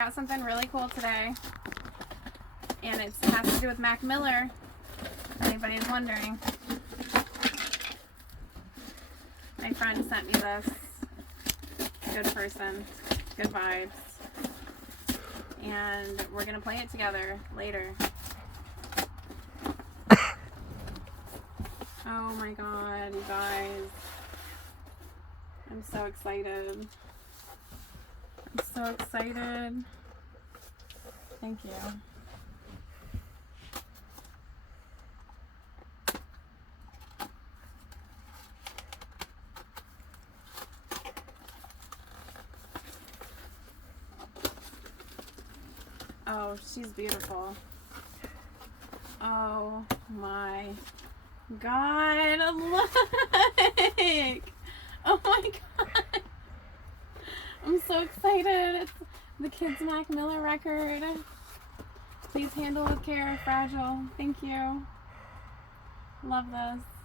Got something really cool today, and it has to do with Mac Miller, if anybody's wondering. My friend sent me this. Good person, good vibes, and we're gonna play it together later. Oh my god, you guys. I'm so excited. I'm so excited. Thank you. Oh, she's beautiful. Oh my god, look! Oh my god! I'm so excited. It's the Kids Mac Miller record. Please handle with care, Fragile. Thank you. Love this.